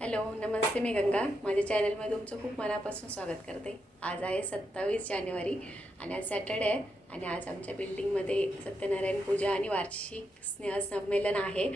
Hello नमस्ते, मी गंगा. माझ्या चॅनलमध्ये तुमचं खूप मनापासून स्वागत करते. आज आहे 27 जानेवारी आणि आज सॅटर्डे आहे आणि आज आमच्या बिल्डिंगमध्ये सत्यनारायण पूजा आणि वार्षिक स्नेहसंमेलन आहे.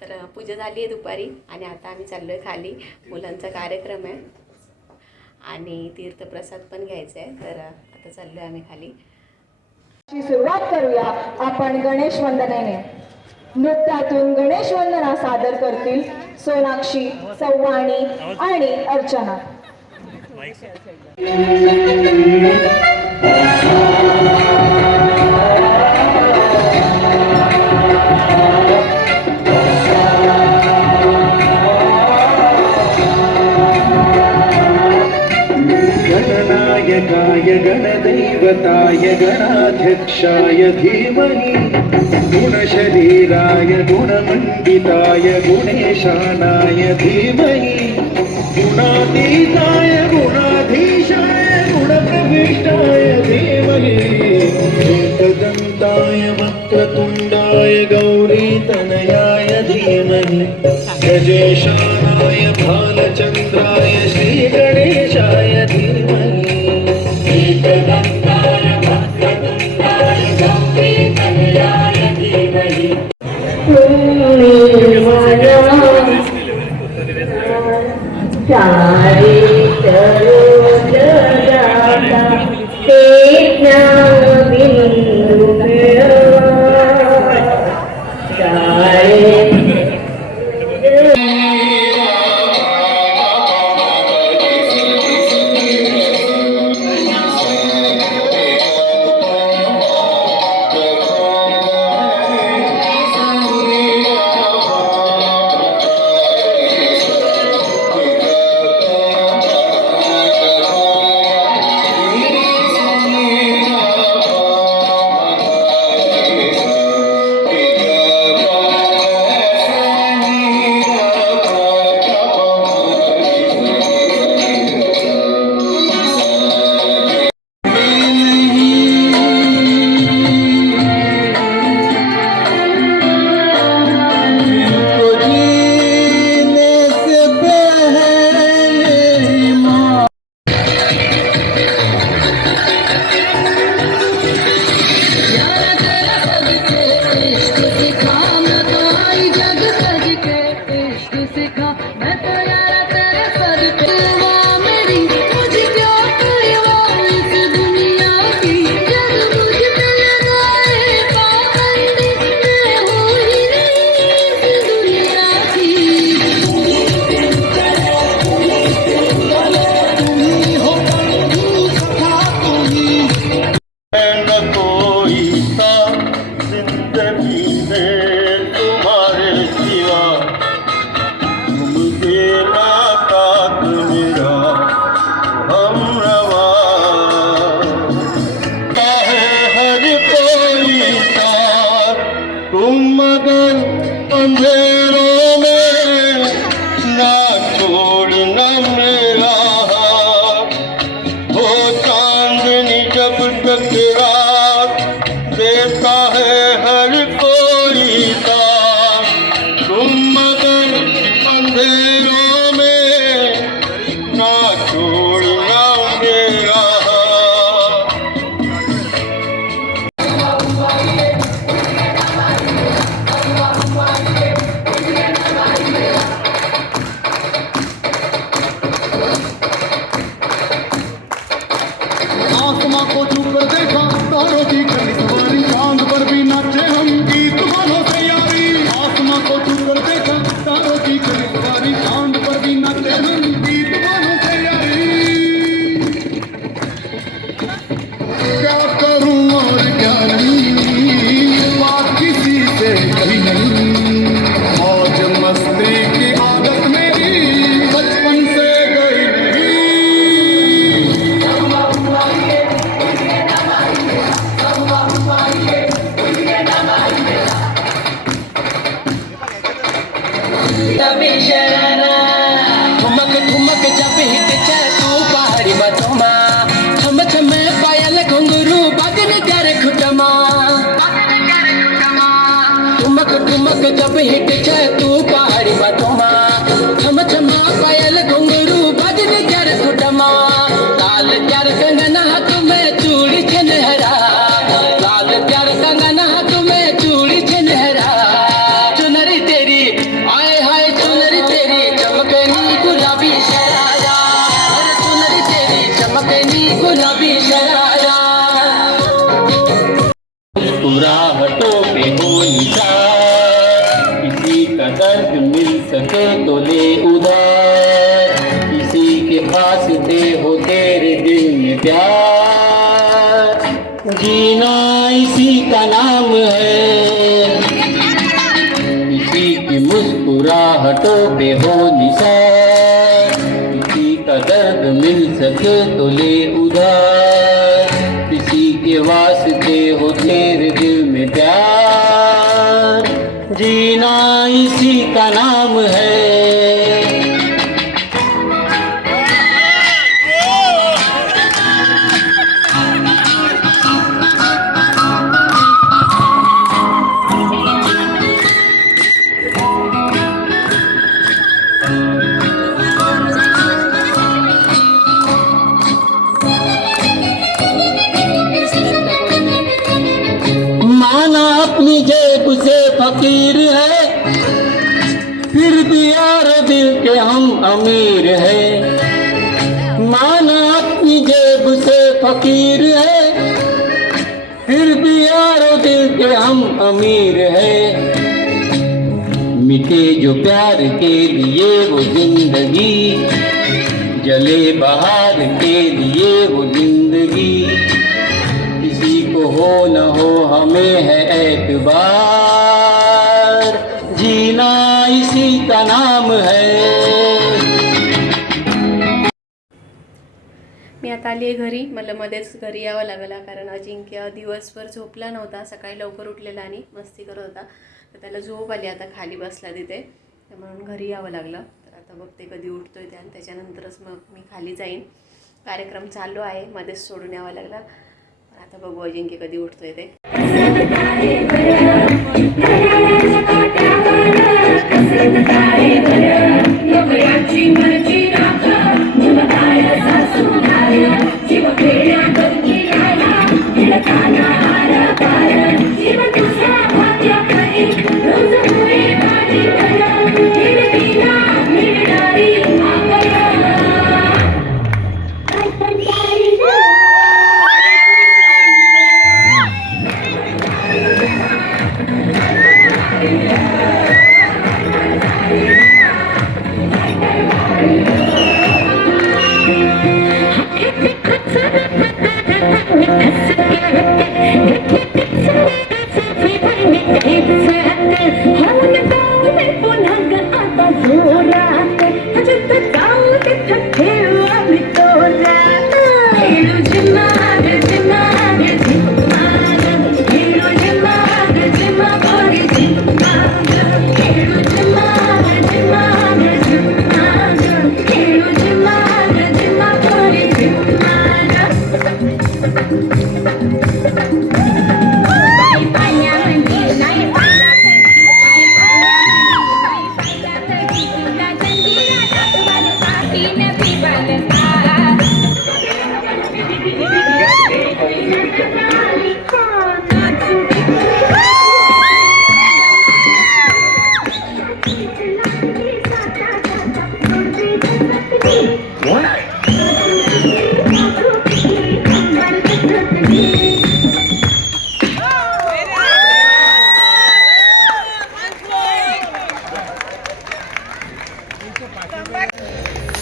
तर पूजा झाली आहे दुपारी आणि आता आम्ही चाललो आहे खाली. मुलांचा कार्यक्रम आहे आणि तीर्थप्रसाद पण घ्यायचा आहे. तर आता चाललो आहे आम्ही खाली. सुरुवात करूया आपण गणेश वंदनेने. नृत्यातून गणेश वंदना सादर करतील सोनाक्षी, सौवाणी आणि अर्चना. गणनायकाय गणदैवताय गणाध्यक्षाय धीमहि गुणशरीराय गुणमण्डिताय गुणेशानाय धीमहि गुणातीताय गुणाधीशाय गुणप्रविष्टाय धीमहि एकदन्ताय वक्रतुण्डाय गौरीतनयाय धीमहि गजेशानाय भालचन्द्राय श्रीगणेशाय धीमहि एकदन्ताय वक्रतुण्डाय गौरीतनयाय धीमहि अंधेरों में ना छोड़ना मेरा हाथ, हो चांदनी जब तक रात देता है हर कोई साथ, तुम मगर अंधेरों में ना छोड़ना मेरा हाथ। आसमां को छू कर देखा तारों की खड़ी सवारी, चांद पर भी नाचे हम गीत मानो से यारी। आसमां को छू कर देखा तारों की खड़ी सवारी, चांद पर भी नाचे हम गीत मानो से यारी। क्या करूं और क्या नहीं, बात किसी से कही नहीं, मौज मस्ती की आदत मेरी बचपन से गई नहीं। ठुमक ठुमक जब हिट तू पहाड़ी बतमा, छम छम पायल घुंघरू बदन कर खुटमा। ठुमक ठुमक जब हिट तू पहाड़ी बतमा, छम छम तो ले उधार, किसी के वास्ते हो तेरे दिल में प्यार, जीना इसी का नाम है, किसी की मुस्कुराहटों पे हो निसार, किसी का दर्द मिल सके तो ले उधार, किसी के वास्ते हो तेरे दिल में प्यार, जीना इसी का नाम है। माना अपनी जेब से फकीर है, फिर भी यार दिल के हम अमीर है। माना अपनी जेब से फकीर है, फिर भी यार दिल के हम अमीर है। मिटे जो प्यार के लिए वो जिंदगी, जले बहार के लिए वो जिंदगी, किसी को हो न हो हमें है एतबार, जीना इसी का नाम है। मी आता आली आहे घरी. मला मध्येच घरी यावं लागलं कारण अजिंक्य दिवसभर झोपला नव्हता. सकाळी लवकर उठलेला आणि मस्ती करत होता, तर त्याला झोप आली. आता खाली बसला तिथे, तर म्हणून घरी यावं लागलं. तर आता बघते कधी उठतोय त्या, आणि त्याच्यानंतरच मग मी खाली जाईन. कार्यक्रम चालू आहे, मध्येच सोडून यावं लागला. आता बघू अजिंक्य कधी उठतोय ते.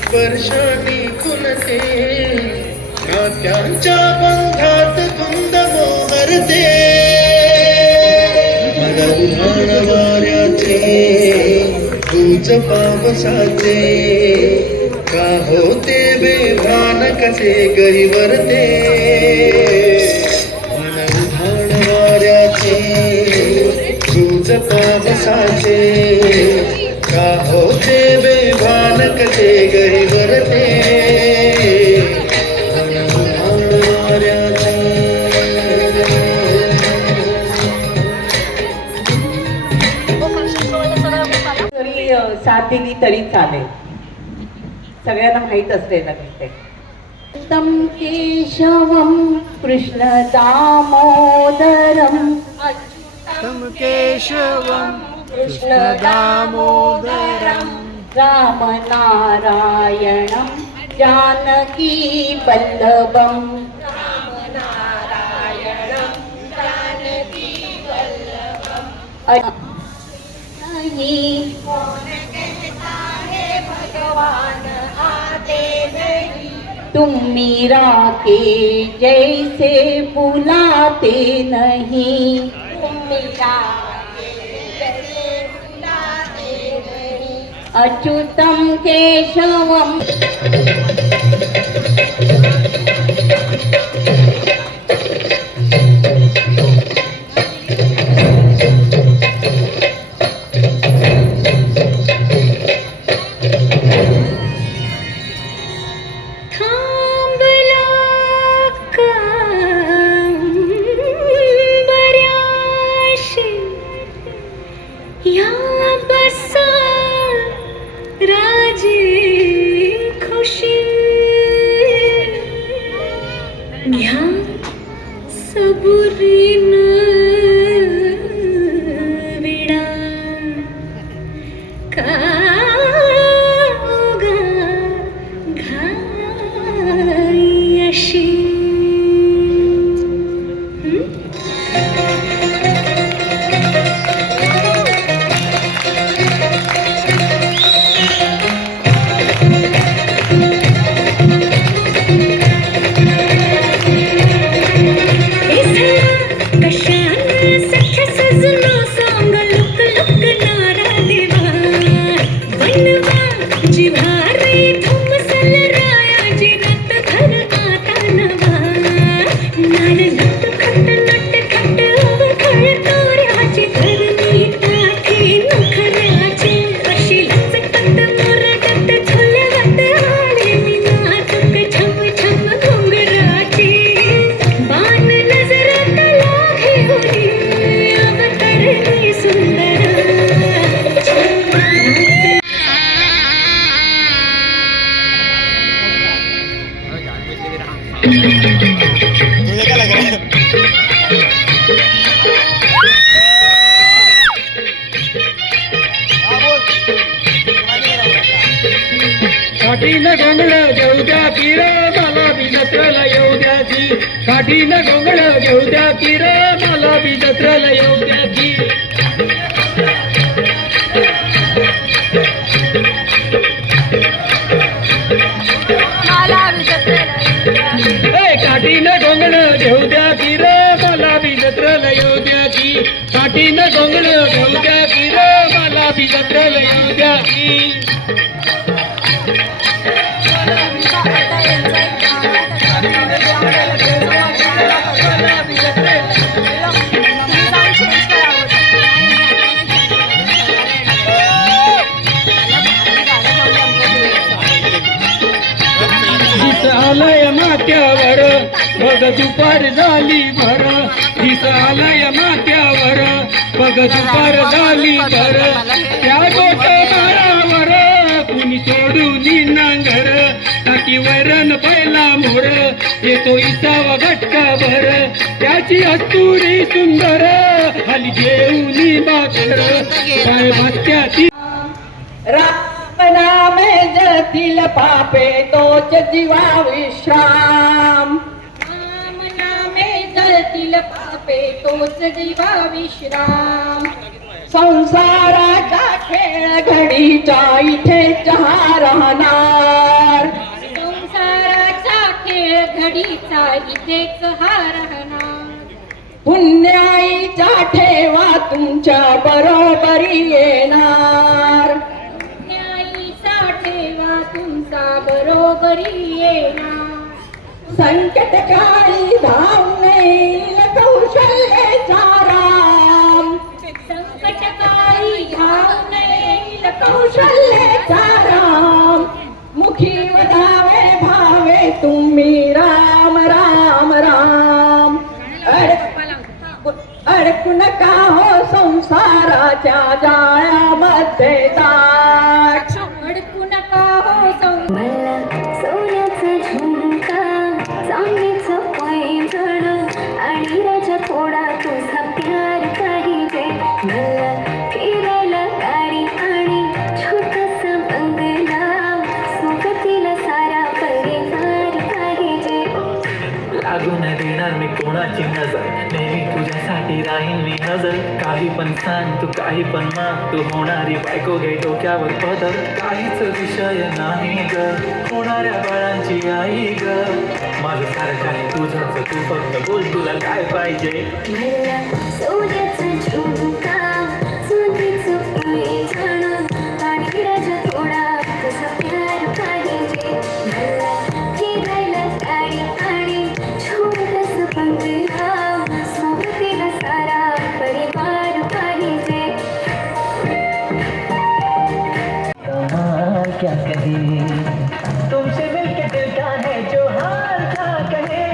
स्पर्शाने फुलते नात्यांच्या बंधात धुंद मोहरते, मला उन्हाळ वाऱ्याचे तूच पावसाचे, का होते बेभान कसे गहिवरते, मला उन्हाळ वाऱ्याचे तूच पावसाचे, का होते बेभान कसे गहिवरते, जरी साथ दिली तरी चालेल, सगळ्यांना माहीत असलेलं ते. तम केशवम कृष्ण दामोदरम, तम केशवम कृष्ण दामोदरम, राम नारायणम जानकी वल्लभम, नहीं तूफान आते नहीं, तुम मीरा के जैसे बुलाते नहीं, तुम मीरा के जैसे बुलाते नहीं, अच्युतम केशवम। सबुरीन विडा कागा घाई अशी काठीनं गोंगळ घेऊ द्या की रे मला बी जत्रेला येऊ द्या की काठीनं गोंगळ घेऊ द्या की रे मला बी जत्रेला येऊ द्या की काठीनं गोंगळ घेऊ द्या की रे मला बी जत्रेला येऊ द्या की काठीनं गोंगळ घेऊ द्या की रे मला बी जत्रेला येऊ द्या की आलय माथ्यावर बघ दुपार झाली भर दिस आलय माथ्यावर बघ दुपार झाली भर त्या गोट मारावर कुणी सोडून नांगर टाकी वैरण पहिला मोर येतो इसावा घटका भर त्याची अस्तुरी सुंदर हली जेवली बाकर पाय भत्याची नामे जतील पापे तोच जीवा विश्राम, राम नामे जतील पापे तोच जीवा विश्राम, संसाराचा खेळ घडीच्या इथेच हा राहणार, संसाराचा खेळ घडीचा इथेच हा राहणार, पुण्याईचा ठेवा तुमच्या बरोबरी येणार, तुमचा बरोबरी येणार, संकटकाळी धावून येईल कौशल्याचा राम, संकटकाळी धावून येईल कौशल्याचा राम, मुखी वधावे भावे तुम्ही राम राम राम, अडकू नका हो संसाराच्या जाळ्यामध्ये दाट, अडकू नका हो मला सोन्याचा झुमका चांदीचं पैंजण आणि राजा थोडा तुझा प्यार पाहिजे, मला फिरायला गाडी आणि छोटासा बंगला सोबतीला सारा परिवार पाहिजे, लागून देणार मी कोणाची नजर नेहमी तुझ्यासाठी राहीन मी नजर काही पण सांग तू काही पण माग तू होणारी बायको घे डोक्यावर पदर काहीच विषय नाही ग होणाऱ्या बाळांची आई ग माझं सारं काही तुझंच तू फक्त बोल तुला काय पाहिजे मला सोन्याचा झुमका सोन्याचं पैठण आणि राजा थोडा तुझा प्यार पाहिजे मला फिरायला गाडी आणि छोटंसं बंगला सोबतीला सारा परिवार पाहिजे कमाल क्या कहे तुमसे मिलके दिल का है जो हाल क्या कहे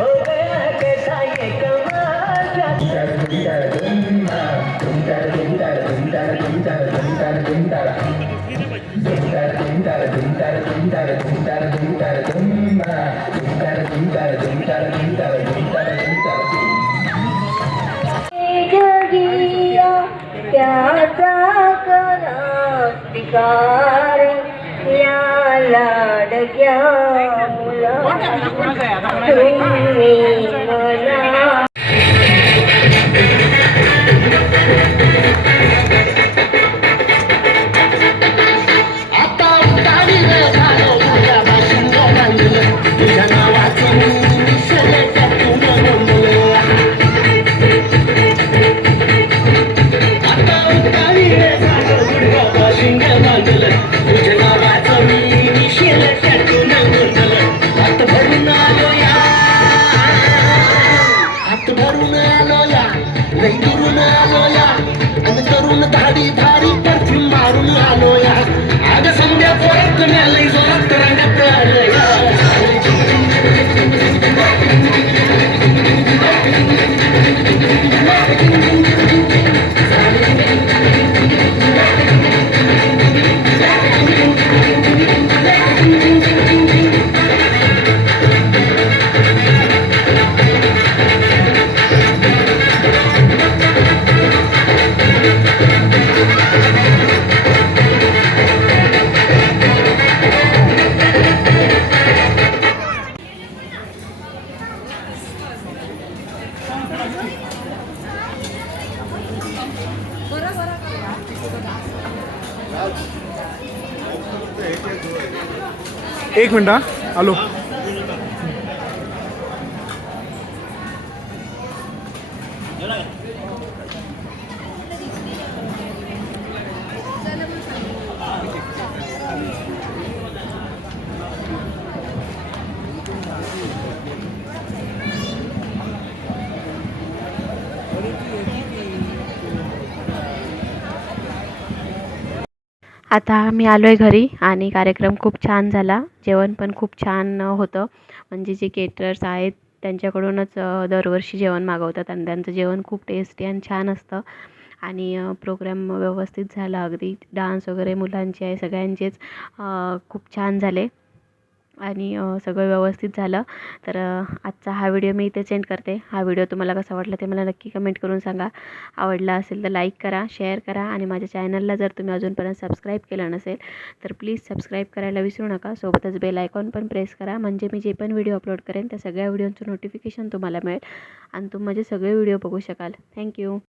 हो गया है कैसा ये कमाल क्या जगिया त्याचा करा स्वीकार या लाडक्या मुला तुम्ही मला धाडी धाडी परफ्यूम मारून आलो या आग संध्या परत लई जोरात रंगात आलो या एक मिनिट हा आलो आता मी आलो आहे घरी आणि कार्यक्रम खूप छान झाला. जेवण पण खूप छान होतं. म्हणजे जे केटरर्स आहेत त्यांच्याकडूनच दरवर्षी जेवण मागवतात आणि त्यांचं जेवण खूप टेस्टी आणि छान असतं. आणि प्रोग्राम व्यवस्थित झाला अगदी. डान्स वगैरे मुलांचे आहे सगळ्यांचेच खूप छान झाले आणि सगळं व्यवस्थित झालं. तर आजचा हा व्हिडिओ मी इथे सेंड करते. हा व्हिडिओ तुम्हाला कसा वाटला ते मला नक्की कमेंट करून सांगा. आवडला असेल तर लाईक करा, शेअर करा आणि माझ्या चॅनलला जर तुम्ही अजूनपर्यंत सबस्क्राईब केलं नसेल तर प्लीज सबस्क्राईब करायला विसरू नका. सोबतच बेल आयकॉन पण प्रेस करा म्हणजे मी जे पण व्हिडिओ अपलोड करेन त्या सगळ्या व्हिडिओचं नोटिफिकेशन तुम्हाला मिळेल आणि तुम्ही माझे सगळे व्हिडिओ बघू शकाल. थँक्यू.